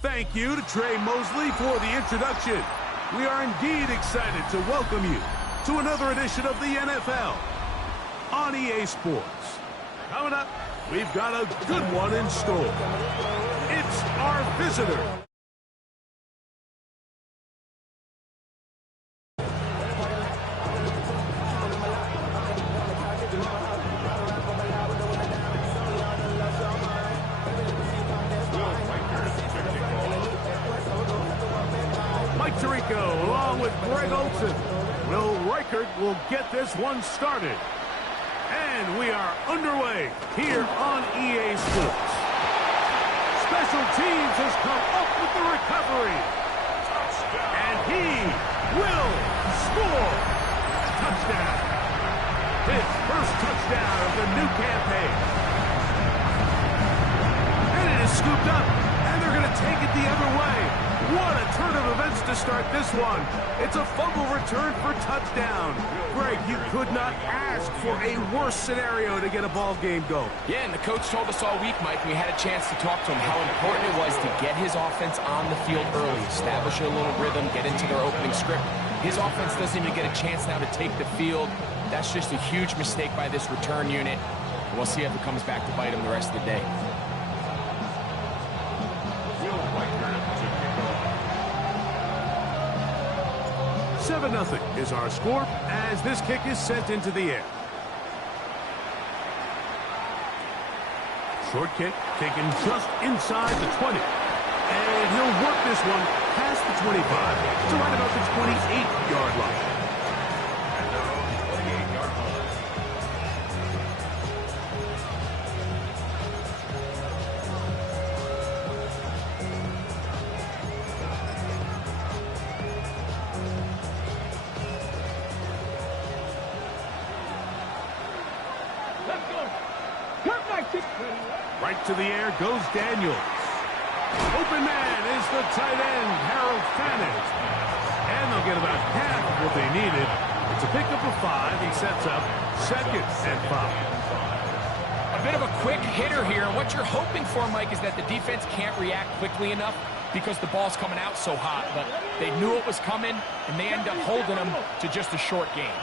Thank you to Trey Mosley for the introduction. We are indeed excited to welcome you to another edition of the NFL on EA Sports. Coming up, we've got a good one in store. It's our visitor. Along with Greg Olsen. Will Reichert will get this one started. And we are underway here on EA Sports. Special Teams has come up with the recovery. And he will score. Touchdown. His first touchdown of the new campaign. And it is scooped up. And they're going to take it the other way. What a turn of events to start this one. It's a fumble return for touchdown. Greg, you could not ask for a worse scenario to get a ball game going. Yeah, and the coach told us all week, Mike, we had a chance to talk to him how important it was to get his offense on the field early, establish a little rhythm, get into their opening script. His offense doesn't even get a chance now to take the field. That's just a huge mistake by this return unit. We'll see if it comes back to bite him the rest of the day. 7-0 is our score as this kick is sent into the air. Short kick taken just inside the 20. And he'll work this one past the 25 to right about the 28-yard line. Right to the air goes Daniels. Open man is the tight end, Harold Fannin. And they'll get about half of what they needed. It's a pickup of 5. He sets up 2nd and 5. A bit of a quick hitter here. What you're hoping for, Mike, is that the defense can't react quickly enough because the ball's coming out so hot. But they knew it was coming, and they end up holding them to just a short gain.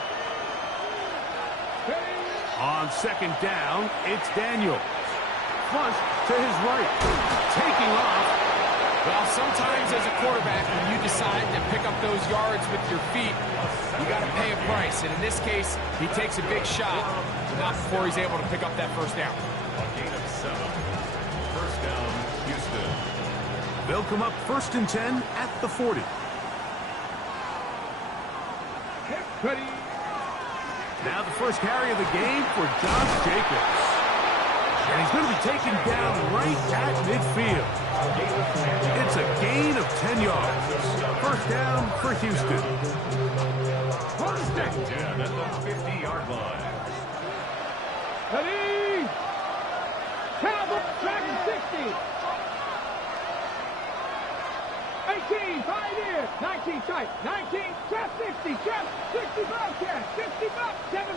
On 2nd down, it's Daniels. Flush to his right. Taking off. Well, sometimes as a quarterback, when you decide to pick up those yards with your feet, you got to pay a price. And in this case, he takes a big shot, but not before he's able to pick up that first down. A gain of 7. First down, Houston. They'll come up 1st and 10 at the 40. Ready. Now the first carry of the game for Josh Jacobs. And he's going to be taken down right at midfield. It's a gain of 10 yards. First down for Houston. First down at the 50-yard line. Ready. Cowboys track 60. 18, 5 here. 19 tight. 19, trap 60, trap 65, catch. 65, 7.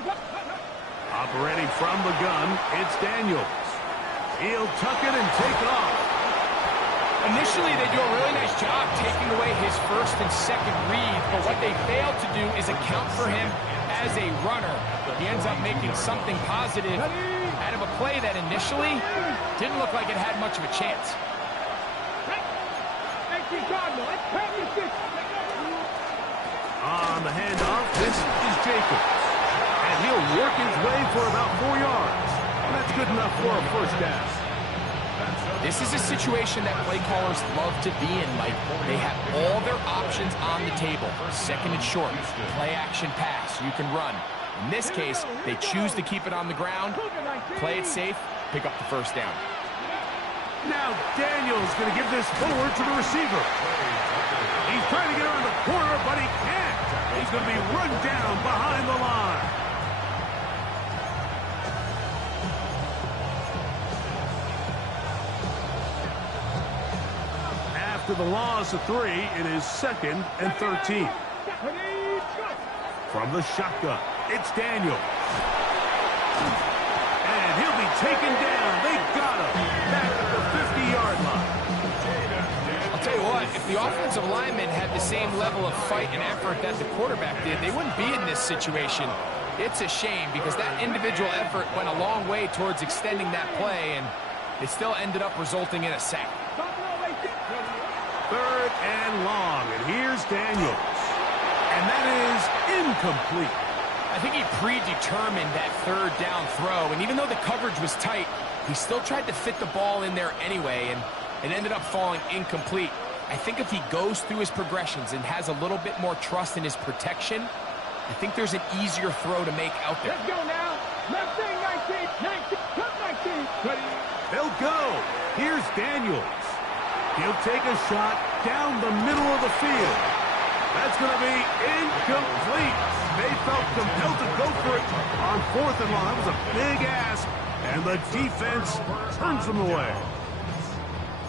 Operating from the gun, it's Daniels. He'll tuck it and take off. Initially, they do a really nice job taking away his first and second read, but what they fail to do is account for him as a runner. He ends up making something positive out of a play that initially didn't look like it had much of a chance. On the handoff, this is Jacobs. And he'll work his way for about 4 yards. And that's good enough for a first down. This is a situation that play callers love to be in, Mike. They have all their options on the table. 2nd and short, play action pass, you can run. In this case, they choose to keep it on the ground, play it safe, pick up the first down. Now Daniels going to give this forward to the receiver. He's trying to get around the corner, but he can't. He's going to be run down behind the line. After the loss of 3, it is 2nd and 13. From the shotgun, it's Daniels. And he'll be taken down. They got him back at the 50-yard line. A the offensive linemen had the same level of fight and effort that the quarterback did, they wouldn't be in this situation. It's a shame because that individual effort went a long way towards extending that play, and it still ended up resulting in a sack. 3rd and long, and here's Daniels. And that is incomplete. I think he predetermined that 3rd down throw, and even though the coverage was tight, he still tried to fit the ball in there anyway, and it ended up falling incomplete. I think if he goes through his progressions and has a little bit more trust in his protection, I think there's an easier throw to make out there. Let's go now. Left thing, 19, cut 19. They'll go. Here's Daniels. He'll take a shot down the middle of the field. That's going to be incomplete. They felt compelled to go for it on 4th and long. That was a big ask, and the defense turns them away.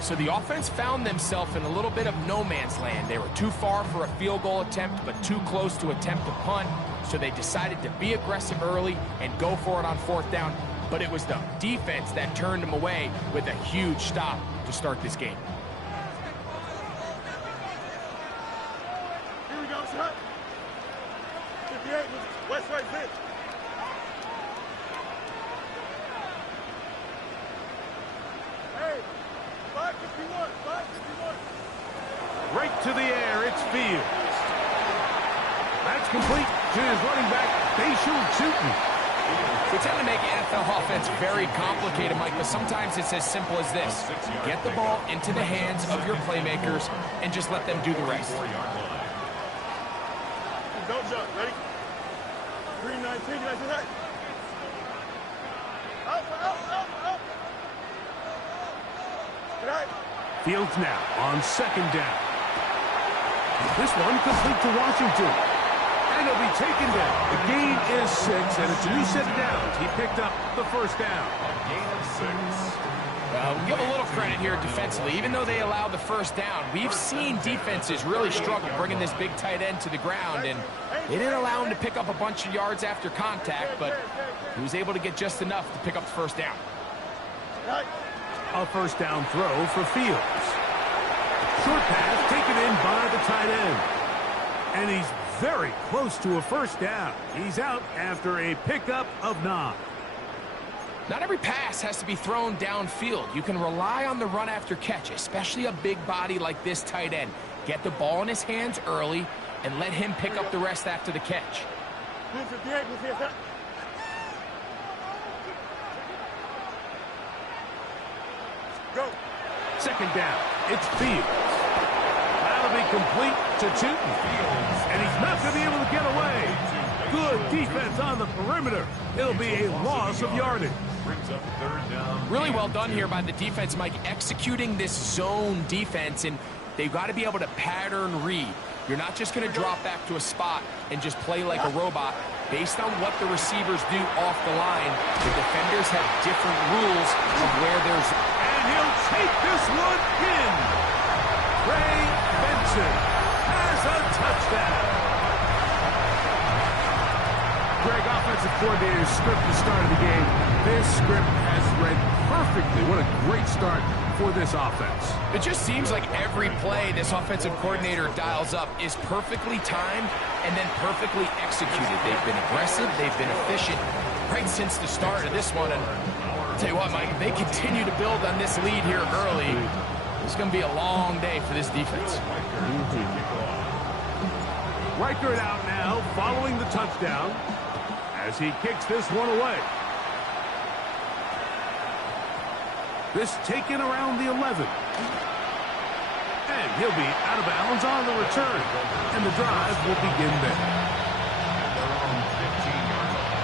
So the offense found themselves in a little bit of no man's land. They were too far for a field goal attempt, but too close to attempt a punt. So they decided to be aggressive early and go for it on 4th down. But it was the defense that turned them away with a huge stop to start this game. Here we go, shot. 58, west right pitch. Hey, 551, 551. Right to the air, it's Fields. That's complete to his running back, Bayshul Tootin. We tend to make NFL offense very complicated, Mike, but sometimes it's as simple as this. Get the ball into the hands of your playmakers and just let them do the rest. Don't jump, ready? 319, you guys do that? Up. Good night. Fields now on 2nd down. This one complete to Washington. And he'll be taken down. The gain is 6, and it's a new set of downs. He picked up the 1st down. Gain of 6. We'll give a little credit here defensively. Even though they allowed the 1st down, we've seen defenses really struggle bringing this big tight end to the ground, and they didn't allow him to pick up a bunch of yards after contact, but he was able to get just enough to pick up the 1st down. A 1st down throw for Fields. Short pass taken in by the tight end. And he's very close to a 1st down. He's out after a pickup of 9. Not every pass has to be thrown downfield. You can rely on the run after catch, especially a big body like this tight end. Get the ball in his hands early and let him pick up the rest after the catch. Go. 2nd down. It's Fields. That'll be complete to Tootin. And he's not going to be able to get away. Good defense on the perimeter. It'll be a loss of yardage. Brings up 3rd down. Really well done here by the defense, Mike, executing this zone defense, and they've got to be able to pattern read. You're not just going to drop back to a spot and just play like a robot. Based on what the receivers do off the line, the defenders have different rules of where there's... And he'll take this one in. Trey Benson has a touchdown. Greg, offensive coordinator's script the start of the game. This script has read perfectly. What a great start for this offense. It just seems like every play this offensive coordinator dials up is perfectly timed and then perfectly executed. They've been aggressive, they've been efficient right since the start of this one. And I'll tell you what, Mike, if they continue to build on this lead here early, it's going to be a long day for this defense. Reichert out now following the touchdown as he kicks this one away. This taken around the 11. And he'll be out of bounds on the return. And the drive will begin there. Their own 15-yard line.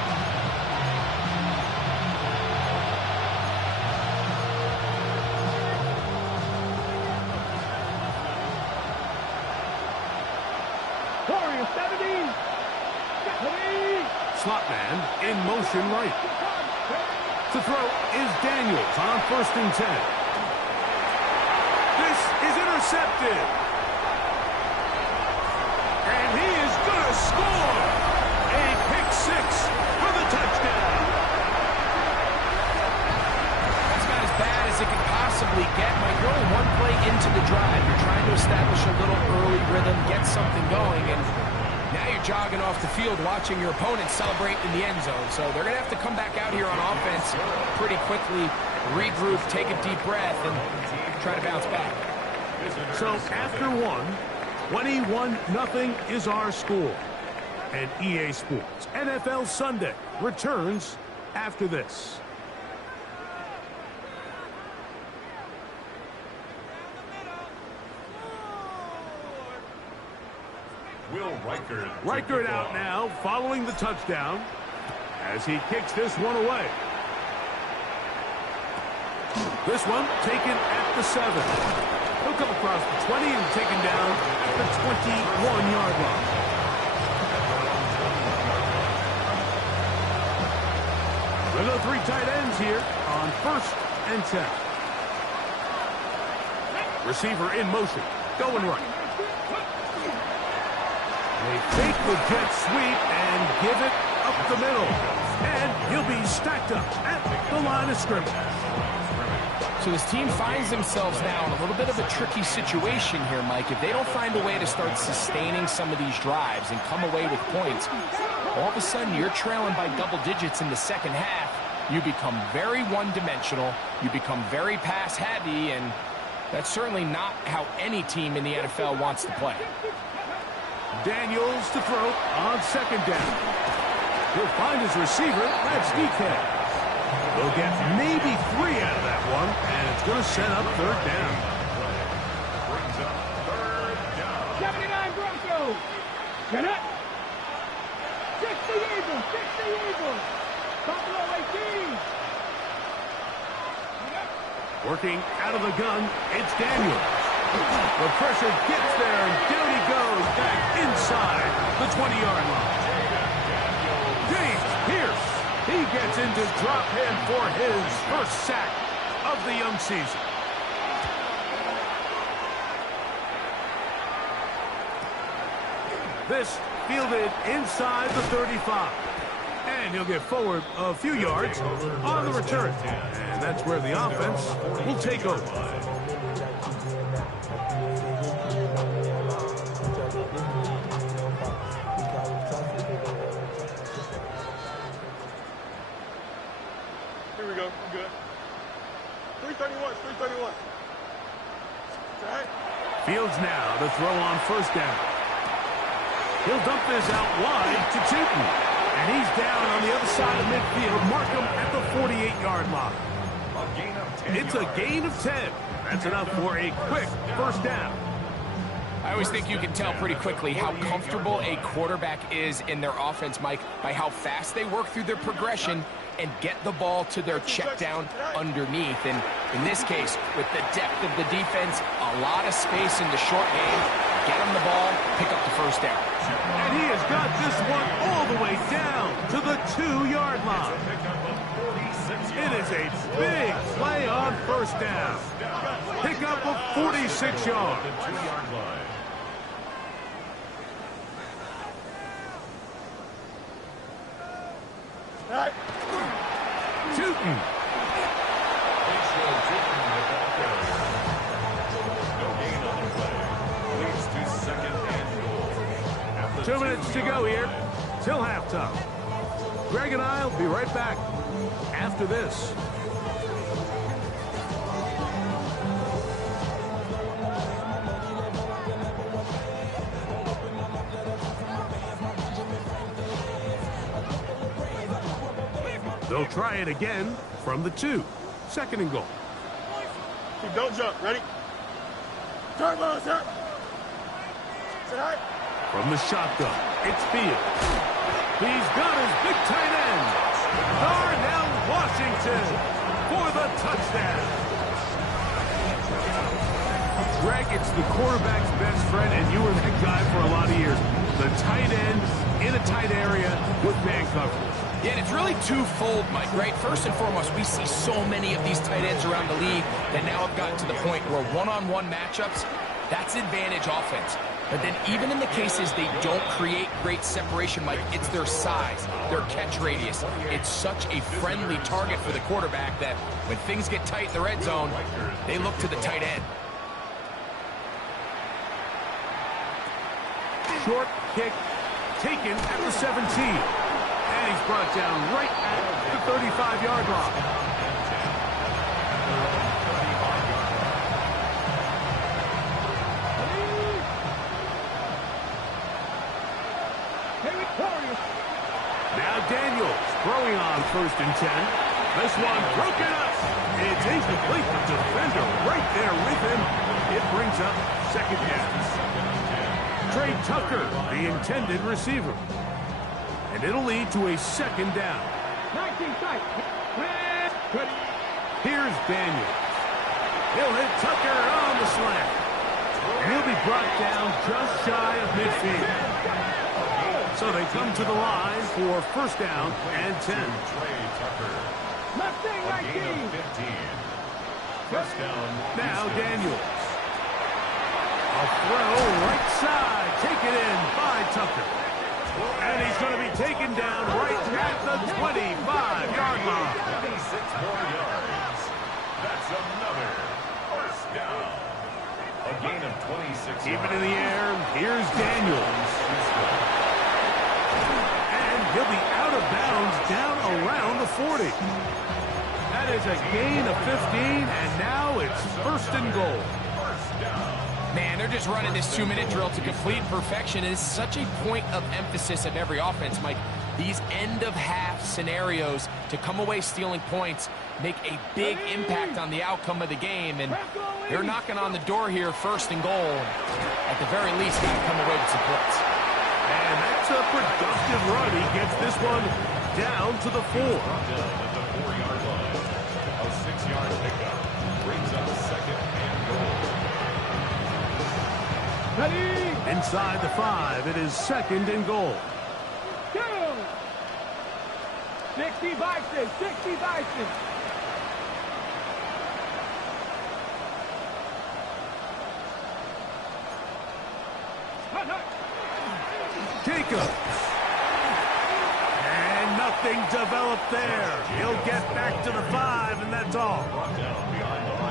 Warriors 70. Slot man in motion right. To throw is Daniels on 1st and 10. This is intercepted. And he is going to score. A pick 6 for the touchdown. That's about as bad as it can possibly get. Mike, you're only one play into the drive. You're trying to establish a and now you're jogging off the field watching your opponent celebrate in the end zone. So they're going to have to come back out here on offense pretty quickly, regroup, take a deep breath, and try to bounce back. So after one, 21-0 is our score. And EA Sports NFL Sunday returns after this. Reichert out now following the touchdown as he kicks this one away. This one taken at the 7. He'll come across the 20 and taken down at the 21-yard line. We'll go 3 tight ends here on 1st and 10. Receiver in motion, going right. They fake the jet sweep and give it up the middle. And he'll be stacked up at the line of scrimmage. So his team finds themselves now in a little bit of a tricky situation here, Mike. If they don't find a way to start sustaining some of these drives and come away with points, all of a sudden you're trailing by double digits in the second half. You become very one-dimensional. You become very pass-heavy, and that's certainly not how any team in the NFL wants to play. Daniels to throw on 2nd down. He'll find his receiver. That's DK. They'll get maybe 3 out of that one, and it's going to set up 3rd down. 79 Broncos. Get up. 60 Eagles. 60 Eagles. Buffalo 18. Working out of the gun, it's Daniels. The pressure gets there, and down he goes back inside the 20-yard line. James Pierce, he gets into drop head for his first sack of the young season. This fielded inside the 35. And he'll get forward a few yards on the return. And that's where the offense will take over. Here we go. We're good. 331. 331. All right. Fields now to throw on 1st down. He'll dump this out wide to Tootin. And he's down on the other side of midfield. Mark him at the 48-yard line. It's a gain of 10. That's enough for a quick 1st down. I always think you can tell pretty quickly how comfortable a quarterback is in their offense, Mike, by how fast they work through their progression and get the ball to their check down underneath. And in this case, with the depth of the defense, a lot of space in the short game, get him the ball, pick up the 1st down. And he has got this one all the way down to the 2-yard line. It is a big play on 1st down. Pick up of 46 yards. All right. Tootin. 2 minutes to go here till halftime. Greg and I will be right back after this. They'll try it again from the 2. 2nd and goal. Don't jump. Ready? Turn, Lowe's, turn. Sit high. From the shotgun, it's Fields. He's got his big tight end, Darnell Washington, for the touchdown. Greg, it's the quarterback's best friend, and you were that guy for a lot of years. The tight end in a tight area with man coverage. Yeah, and it's really twofold, Mike, right? First and foremost, we see so many of these tight ends around the league that now have gotten to the point where one-on-one matchups, that's advantage offense. But then even in the cases they don't create great separation, Mike, it's their size, their catch radius. It's such a friendly target for the quarterback that when things get tight in the red zone, they look to the tight end. Short kick taken at the 17. And he's brought down right at the 35-yard line. Now Daniels throwing on 1st and 10. This one broken up. It's incomplete. The defender right there with him. It brings up 2nd down. Trey Tucker, the intended receiver. And it'll lead to a 2nd down. 19 tight. Here's Daniels. He'll hit Tucker on the slant. And he'll be brought down just shy of midfield. So they come to the line for 1st down and 10. Left thing, 19. 1st down. Now Daniels. A throw right side. Taken in by Tucker. And he's going to be taken down right at the 25-yard line. 26 more yards. That's another 1st down. A gain of 26 Keep yards. it in the air. Here's Daniels. And he'll be out of bounds down around the 40. That is a gain of 15, and now it's 1st and goal. Man, they're just running this 2-minute drill to complete perfection. And it's such a point of emphasis of every offense, Mike. These end-of-half scenarios to come away stealing points make a big impact on the outcome of the game. And they're knocking on the door here, 1st and goal. At the very least, got to come away with some points. And that's a productive run. He gets this one down to the 4. At the 4-yard line. A 6-yard pickup brings up 2nd and goal. Inside the 5, it is 2nd and goal. 60 Bison, 60 Bison. Jacobs. And nothing developed there. He'll get back to the 5, and that's all.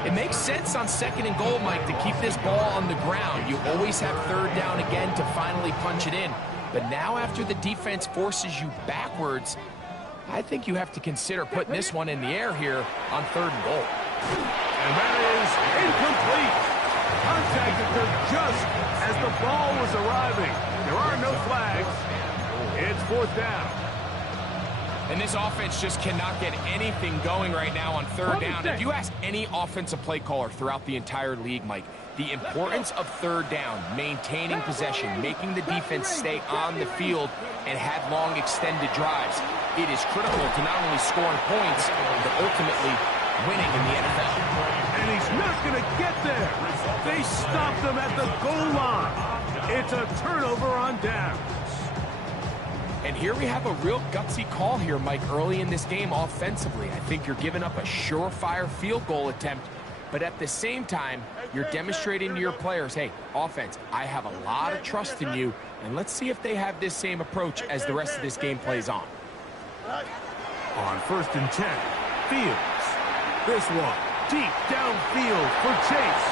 It makes sense on 2nd and goal, Mike, to keep this ball on the ground. You always have 3rd down again to finally punch it in. But now after the defense forces you backwards, I think you have to consider putting this one in the air here on 3rd and goal. And that is incomplete. Contact occurred just as the ball was arriving. There are no flags. It's 4th down. And this offense just cannot get anything going right now on 3rd down. If you ask any offensive play caller throughout the entire league, Mike, the importance of 3rd down, maintaining possession, making the defense stay on the field and have long extended drives, it is critical to not only scoring points, but ultimately winning in the NFL. And he's not going to get there. They stopped him at the goal line. It's a turnover on downs. And here we have a real gutsy call here, Mike, early in this game offensively. I think you're giving up a surefire field goal attempt, but at the same time, you're demonstrating to your players, hey, offense, I have a lot of trust in you, and let's see if they have this same approach as the rest of this game plays on. On 1st and 10, Fields. This one, deep downfield for Chase.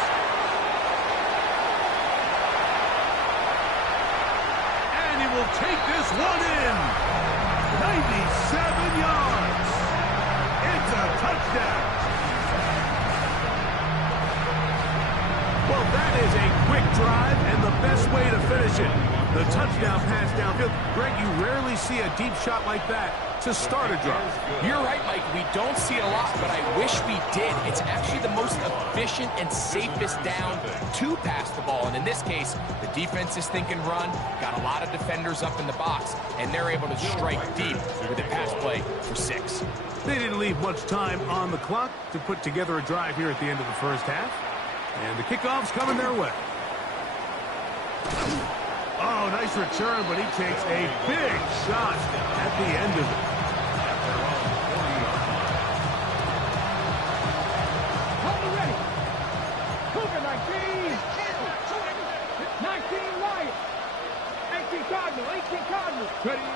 And he will take this one in. 97 yards. It's a touchdown. Well, that is a quick drive and the best way to finish it. The touchdown pass downfield. Greg, you rarely see a deep shot like that to start a drive. You're right, Mike. We don't see it a lot, but I wish we did. It's actually the most efficient and safest down to pass the ball. And in this case, the defense is thinking run, got a lot of defenders up in the box, and they're able to strike deep with a pass play for 6. They didn't leave much time on the clock to put together a drive here at the end of the 1st half. And the kickoff's coming their way. Oh, nice return, but he takes a big shot at the end of it. Hold it ready. Cougar 19. 19 Lions. 18 Cardinal. 18 Cardinal. Ready.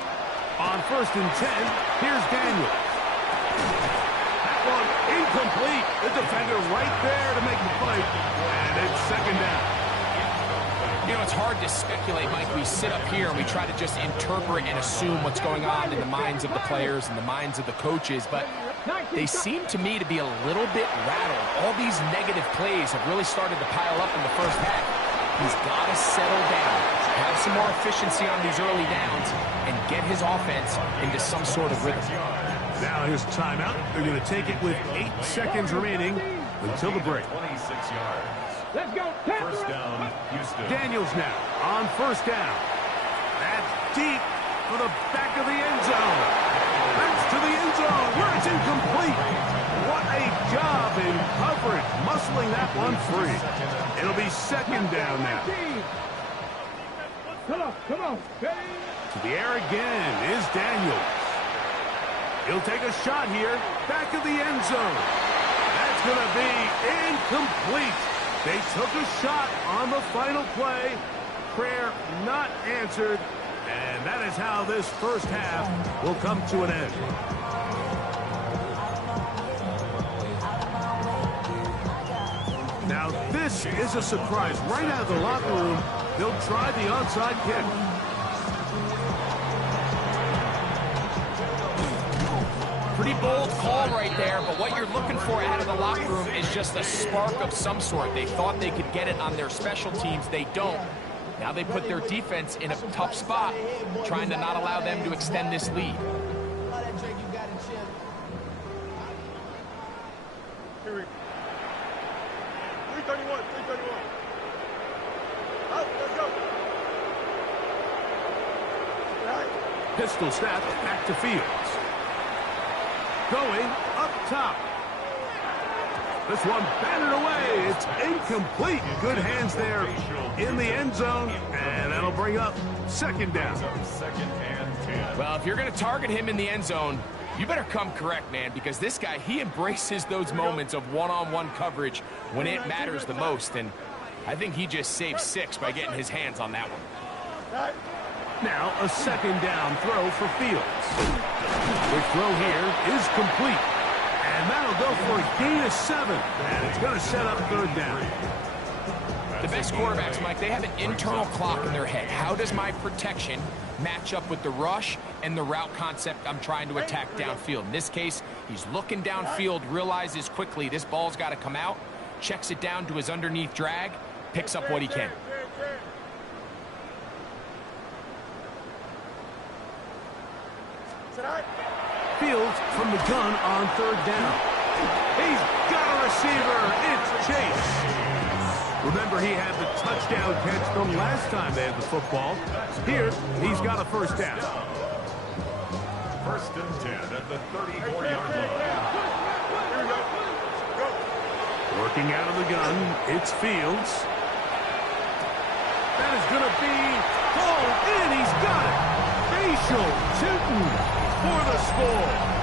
On 1st and 10, here's Daniels. That one incomplete. The defender right there to make the fight. And it's 2nd down. You know, it's hard to speculate, Mike. We sit up here and we try to just interpret and assume what's going on in the minds of the players and the minds of the coaches, but they seem to me to be a little bit rattled. All these negative plays have really started to pile up in the first half. He's got to settle down, have some more efficiency on these early downs, and get his offense into some sort of rhythm. Now here's a timeout. They're going to take it with 8 seconds remaining until the break. 26 yards. Let's go. First down, Houston. Daniels now on first down. That's deep for the back of the end zone. That's to the end zone where it's incomplete. What a job in coverage, muscling that one free. It'll be second down now. Come on. Ready? To the air again is Daniels. He'll take a shot here, back of the end zone. That's going to be incomplete. They took a shot on the final play. Prayer not answered. And that is how this first half will come to an end. Now, this is a surprise. Right out of the locker room, they'll try the onside kick. Pretty bold call right there, but what you're looking for out of the locker room is just a spark of some sort. They thought they could get it on their special teams. They don't. Now they put their defense in a tough spot, trying to not allow them to extend this lead. Here we go. 331. Out, let's go. Right. Pistol snap back to Fields. Going up top. This one batted away. It's incomplete. Good hands there in the end zone, and that'll bring up second down. Second and 10. Well, if you're going to target him in the end zone, you better come correct, man, because this guy, he embraces those moments of one-on-one coverage when it matters the most, and I think he just saved 6 by getting his hands on that one. Now a second down throw for Fields. The throw here is complete. And that'll go for a gain of 7. And it's going to set up third down. The best quarterbacks, Mike, they have an internal clock in their head. How does my protection match up with the rush and the route concept I'm trying to attack downfield? In this case, he's looking downfield, realizes quickly this ball's got to come out, checks it down to his underneath drag, picks up what he can. Fields from the gun on third down. He's got a receiver. It's Chase. Remember, he had the touchdown catch the last time they had the football. Here, he's got a first down. First and 10 at the 34-yard line. Working out of the gun, it's Fields. That is going to be hauled in. He's got it. Facial shooting for the score.